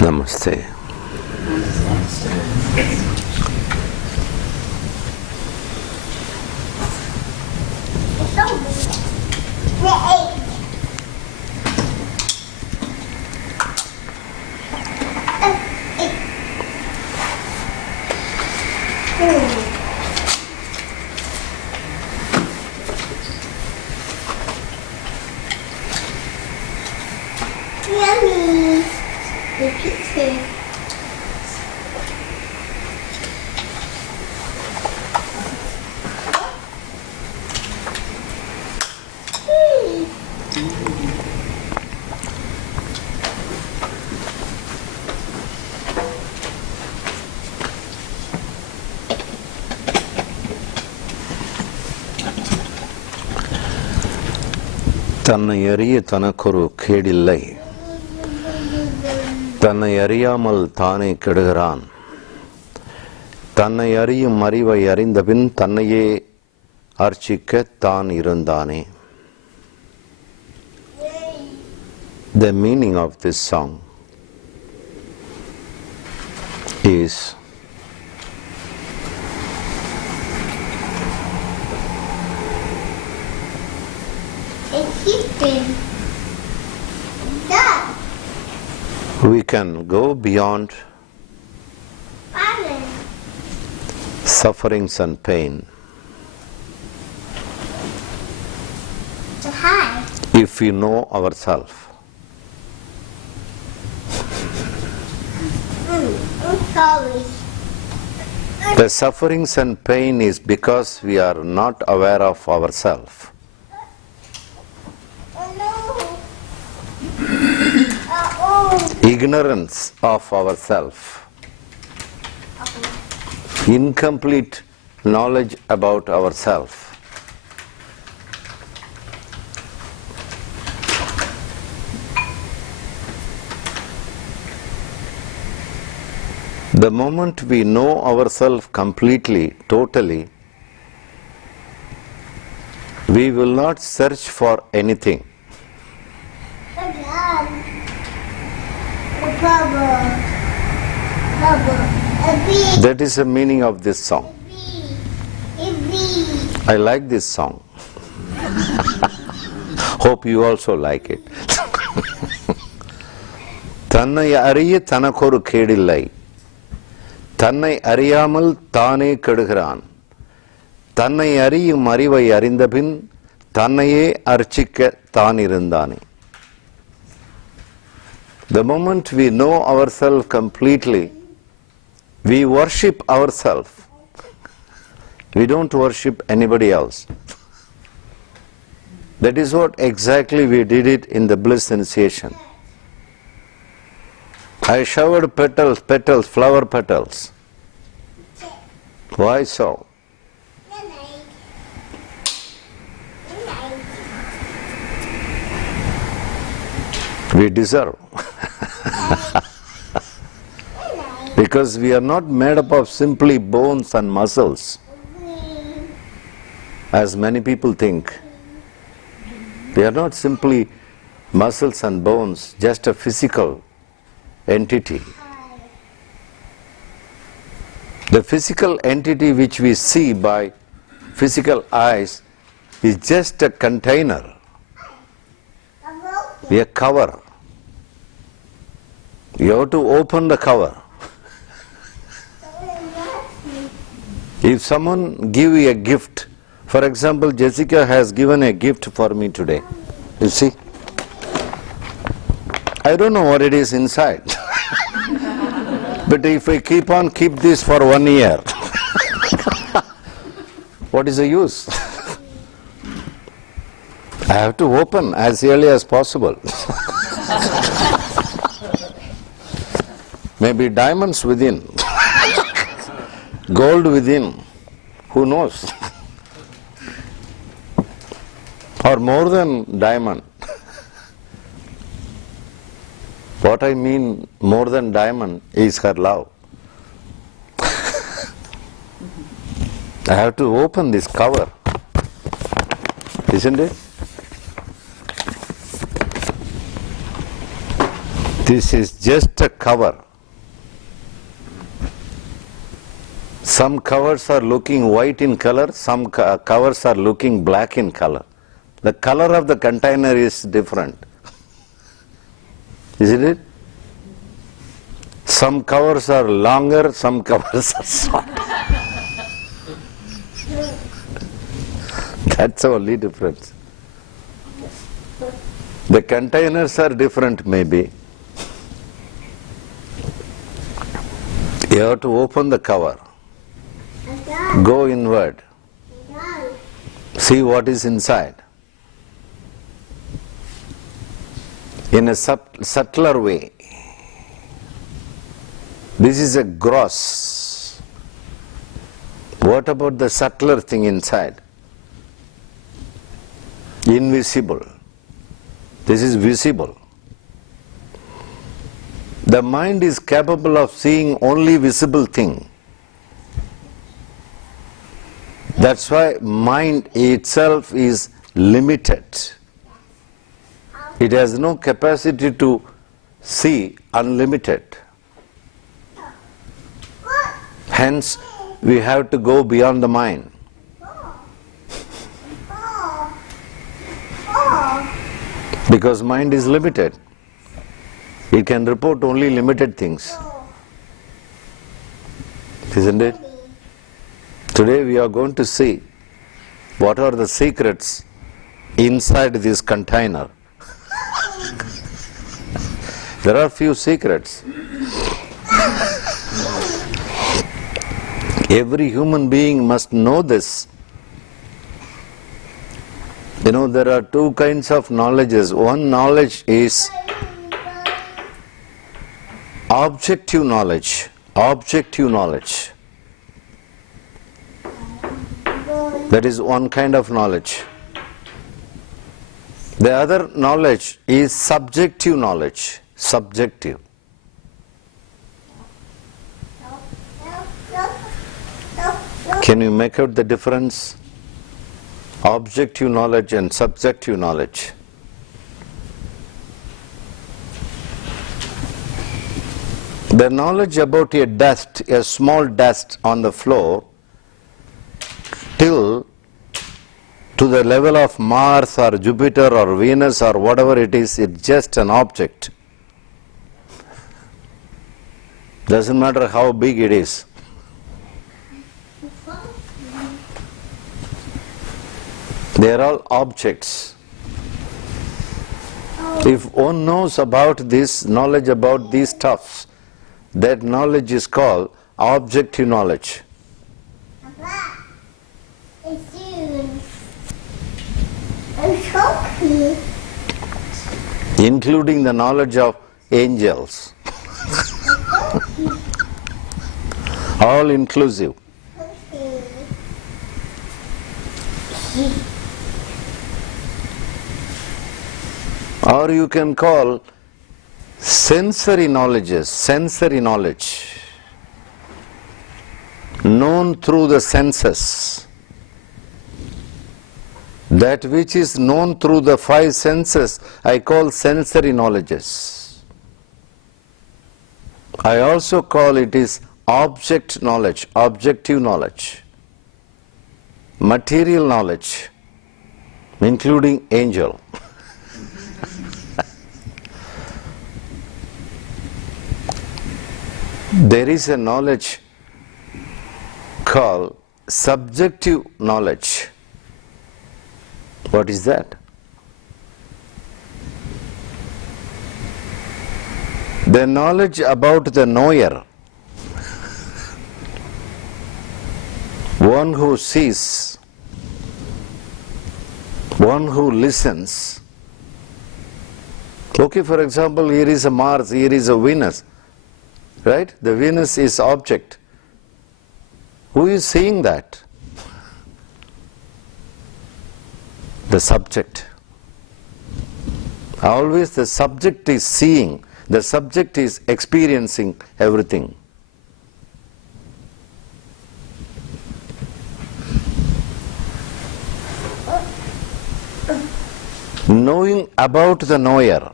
Namaste. Yummy. The pizza. தன்னை அறிய தனக்கொரு கேடில்லை, தன்னை அறியாமல் தானே கெடுகிறான். தன்னை அறியும் அறிவை அறிந்தபின் தன்னையே அர்ச்சிக்க தான் இருந்தானே. The meaning of this song is we can go beyond sufferings and pain if we know ourselves. The sufferings and pain is because we are not aware of ourselves. Ignorance of ourselves, incomplete knowledge about ourselves. The moment we know ourselves completely, totally, we will not search for anything. That is the meaning of this song. I like this song. Hope you also like it. தன்னை அறிய தனக்கொரு கேடில்லை, தன்னை அறியாமல் தானே கெடுகிறான். தன்னை அறியும் அறிவை அறிந்தபின் தன்னையே அர்ச்சிக்க தான் இருந்தானே. The moment we know ourselves completely, we worship ourselves. We don't worship anybody else. That is what exactly we did it in the bliss initiation. I showered petals, flower petals. Why so? We deserve. Because we are not made up of simply bones and muscles, as many people think. We are not simply muscles and bones, just a physical entity. The physical entity which we see by physical eyes is just a container, a cover. You have to open the cover. If someone give you a gift, for example, Jessica has given a gift for me today. You see? I don't know what it is inside. But if I keep this for 1 year, what is the use? I have to open as early as possible. Maybe diamonds within, gold within, who knows? Or more than diamond. What I mean more than diamond is her love. I have to open this cover, isn't it? This is just a cover. Some covers are looking white in color, some covers are looking black in color. The color of the container is different. Isn't it? Some covers are longer, some covers are short. That's the only difference. The containers are different maybe. You have to open the cover. Go inward. See what is inside. In a subtler way. This is a gross. What about the subtler thing inside? Invisible. This is visible. The mind is capable of seeing only visible thing. That's why mind itself is limited. It has no capacity to see unlimited. Hence, we have to go beyond the mind. Because mind is limited. It can report only limited things. Isn't it? Today we are going to see what are the secrets inside this container. There are few secrets. Every human being must know this. You know, there are two kinds of knowledges. One knowledge is objective knowledge. Objective knowledge. That is one kind of knowledge. The other knowledge is subjective knowledge. Subjective. Can you make out the difference? Objective knowledge and subjective knowledge. The knowledge about a dust, a small dust on the floor, till to the level of Mars or Jupiter or Venus or whatever it is, it's just an object. Doesn't matter how big it is. They are all objects. If one knows about this, knowledge about these stuffs, that knowledge is called objective knowledge. Including the knowledge of angels. All inclusive. Or you can call sensory knowledges, sensory knowledge, known through the senses. That which is known through the five senses, I call sensory knowledges. I also call it is object knowledge, objective knowledge, material knowledge, including angel. There is a knowledge called subjective knowledge. What is that? The knowledge about the knower, one who sees, one who listens. Okay, for example, here is a Mars, here is a Venus. Right? The Venus is object. Who is seeing that? The subject. Always the subject is seeing, the subject is experiencing everything. Knowing about the knower.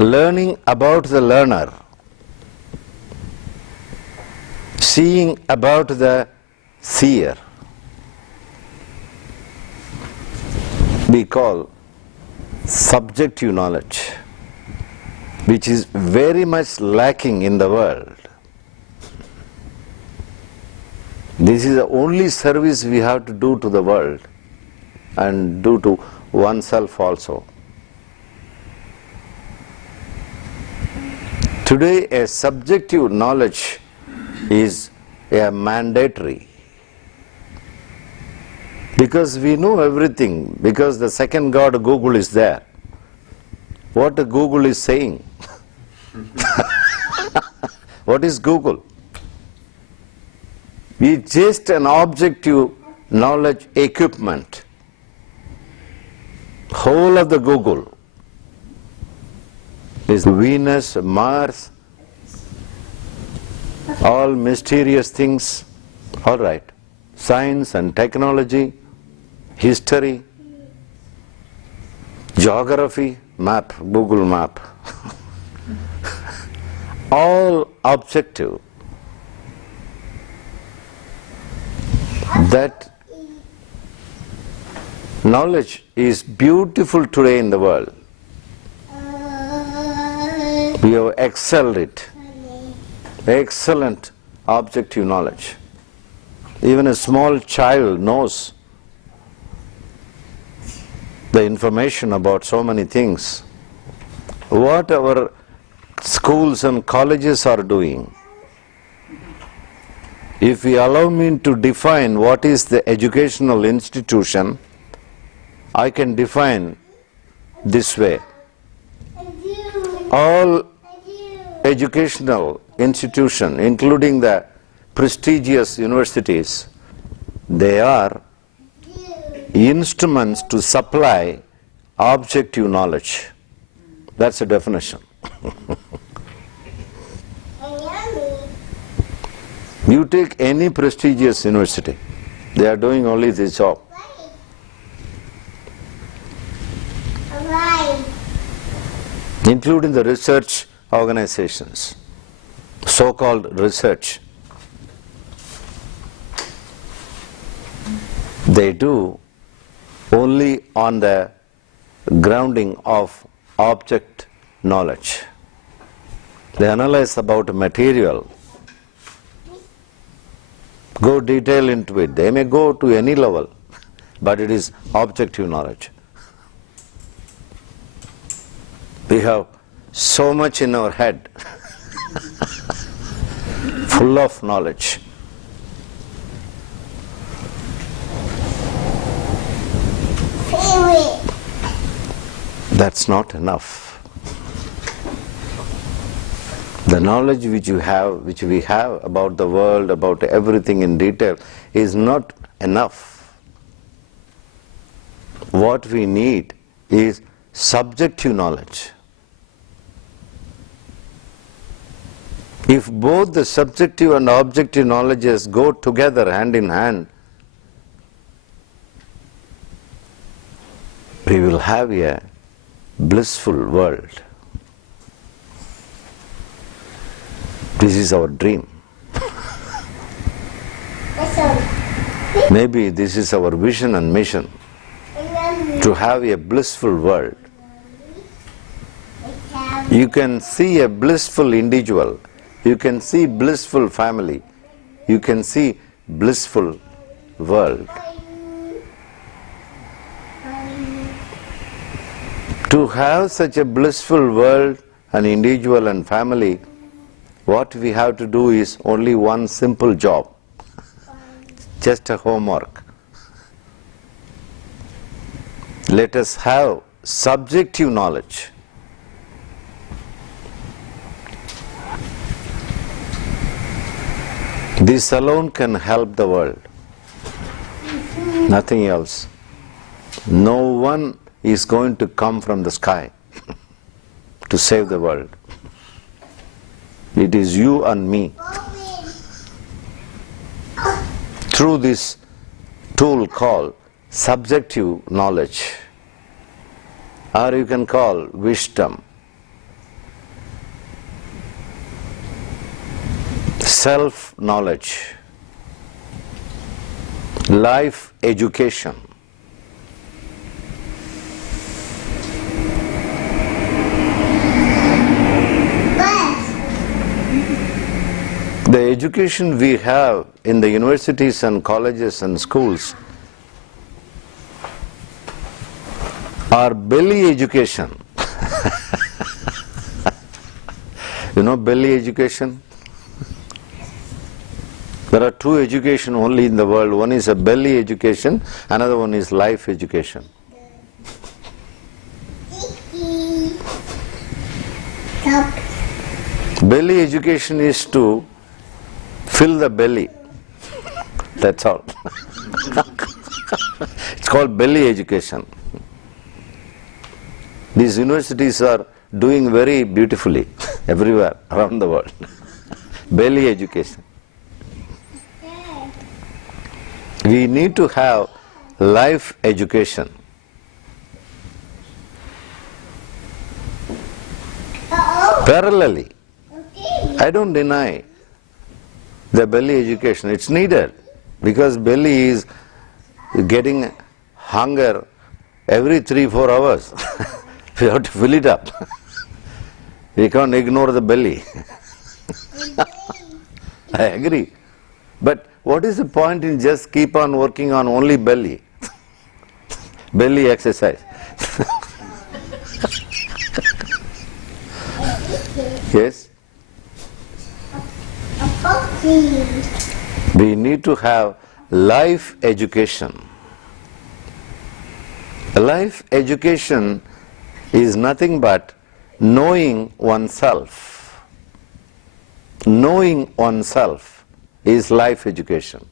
learning about the learner, seeing about the seer, we call subjective knowledge, which is very much lacking in the world. This is the only service we have to do to the world and do to oneself also. Today, a subjective knowledge is a mandatory, because we know everything, because the second God, Google, is there. What Google is saying? What is Google? It's just an objective knowledge equipment. Whole of the Google is Venus, Mars, all mysterious things. All right. Science and technology, history, geography, map, Google map. All objective. That knowledge is beautiful today in the world. We have excelled it. Excellent objective knowledge. Even a small child knows the information about so many things. What our schools and colleges are doing. If we allow me to define what is the educational institution, I can define this way. All educational institutions, including the prestigious universities, they are instruments to supply objective knowledge. That's the definition. You take any prestigious university, they are doing only this job. Including the research organizations, so-called research. They do only on the grounding of object knowledge. They analyze about material, go detail into it. They may go to any level, but it is objective knowledge. We have so much in our head, full of knowledge. That's not enough. The knowledge which we have about the world, about everything in detail, is not enough. What we need is subjective knowledge. If both the subjective and objective knowledges go together hand in hand, we will have a blissful world. This is our dream. Maybe this is our vision and mission, to have a blissful world. You can see a blissful individual, you can see blissful family, you can see blissful world. To have such a blissful world, an individual and family, what we have to do is only one simple job, just a homework. Let us have subjective knowledge. This alone can help the world, nothing else. No one is going to come from the sky to save the world. It is you and me. Through this tool called subjective knowledge, or you can call wisdom, self-knowledge, life education. The education we have in the universities and colleges and schools are belly education. You know belly education? There are two education only in the world. One is a belly education, another one is life education. Belly education is to fill the belly. That's all. It's called belly education. These universities are doing very beautifully everywhere around the world. Belly education. We need to have life education. Parallelly, I don't deny the belly education. It's needed because belly is getting hunger every 3-4 hours. We have to fill it up. We can't ignore the belly. I agree. But what is the point in just keep on working on only belly? Belly exercise. Yes? We need to have life education. Life education is nothing but knowing oneself. Knowing oneself is life education.